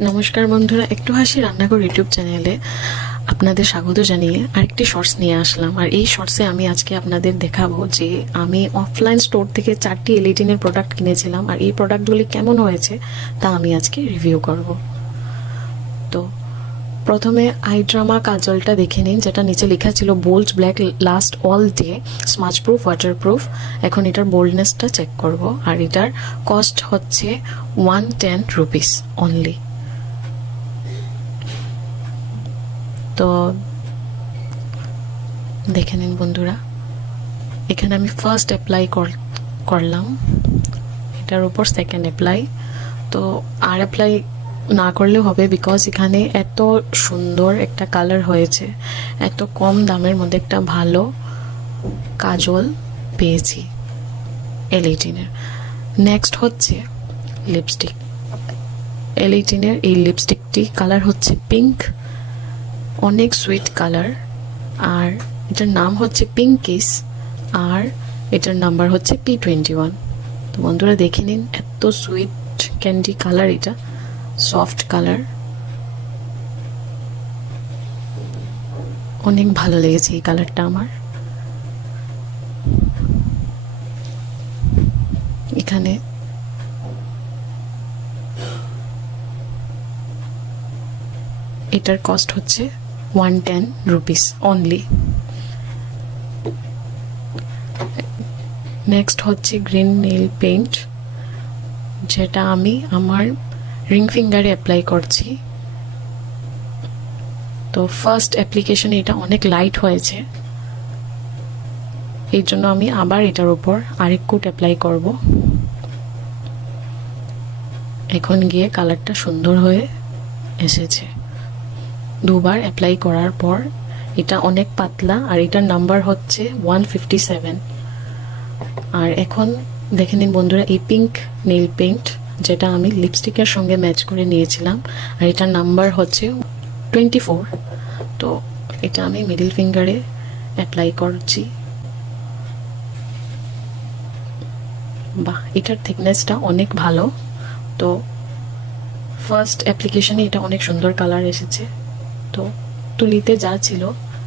নমস্কার বন্ধুরা, একটু হাসি রান্নাঘর ইউটিউব চ্যানেলে আপনাদের স্বাগত জানিয়ে আরেকটি শর্টস নিয়ে আসলাম। আর এই শর্টসে আমি আজকে আপনাদের দেখাবো যে আমি অফলাইন স্টোর থেকে 4টি এলিটিনের প্রোডাক্ট কিনেছিলাম, আর এই প্রোডাক্টগুলি কেমন হয়েছে তা আমি আজকে রিভিউ করব। তো প্রথমে আই ড্রামা কাজলটা দেখে নিন, যেটা নিচে লেখা ছিল bold black last all day, smudge proof, waterproof. এখন এটার বোল্ডনেসটা চেক করব। আর এটার কস্ট হচ্ছে 110 রুপিস অনলি। তো দেখে নিন বন্ধুরা, এখানে আমি ফার্স্ট অ্যাপ্লাই করলাম, এটার উপর সেকেন্ড অ্যাপ্লাই। তো আর অ্যাপ্লাই না করলেও হবে, বিকজ এখানে এত সুন্দর একটা কালার হয়েছে, এত কম দামের মধ্যে একটা ভালো কাজল পেয়েছি এল18-এর। নেক্সট হচ্ছে লিপস্টিক। এল18-এর এই লিপস্টিকটি কালার হচ্ছে পিঙ্ক, অনেক সুইট কালার, আর এটার নাম হচ্ছে পিঙ্ক কিস, আর এটার নাম্বার হচ্ছে P21। তো বন্ধুরা দেখে নিন, এত সুইট ক্যান্ডি কালার, এটা সফট কালার, অনেক ভালো লেগেছে এই কালারটা আমার। এখানে এটার কস্ট হচ্ছে 110 রুপিস অনলি। নেক্সট হচ্ছে গ্রিন নেল পেইন্ট, যেটা আমি আমার রিং ফিঙ্গারে অ্যাপ্লাই করছি। তো ফার্স্ট অ্যাপ্লিকেশনে এটা অনেক লাইট হয়েছে, এই জন্য আমি আবার এটার উপর আরেক কোট অ্যাপ্লাই করব। এখন গিয়ে কালারটা সুন্দর হয়ে এসেছে। দুবার অ্যাপ্লাই করার পর এটা অনেক পাতলা, আর এটার নাম্বার হচ্ছে 157। আর এখন দেখে নিন বন্ধুরা, এই পিঙ্ক নেল পেইন্ট, যেটা আমি লিপস্টিকের সঙ্গে ম্যাচ করে নিয়েছিলাম, আর এটার নাম্বার হচ্ছে 24। তো এটা আমি মিডল ফিঙ্গারে অ্যাপ্লাই করছি। বাহ, এটার থিকনেসটা অনেক ভালো। তো ফার্স্ট অ্যাপ্লিকেশনে এটা অনেক সুন্দর কালার এসেছে। তো তুলিতে যা ছিল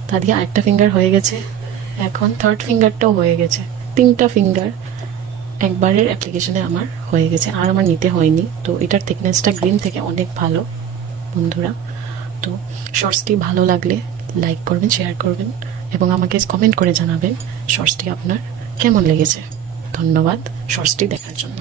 তা দিয়ে আরেকটা ফিঙ্গার হয়ে গেছে, এখন থার্ড ফিঙ্গারটাও হয়ে গেছে, 3টা ফিঙ্গার একবারের অ্যাপ্লিকেশনে আমার হয়ে গেছে, আর আমার নিতে হয়নি। তো এটার থিকনেসটা গ্রিন থেকে অনেক ভালো বন্ধুরা। তো শর্টসটি ভালো লাগলে লাইক করবেন, শেয়ার করবেন, এবং আমাকে কমেন্ট করে জানাবেন শর্টসটি আপনার কেমন লেগেছে। ধন্যবাদ শর্টসটি দেখার জন্য।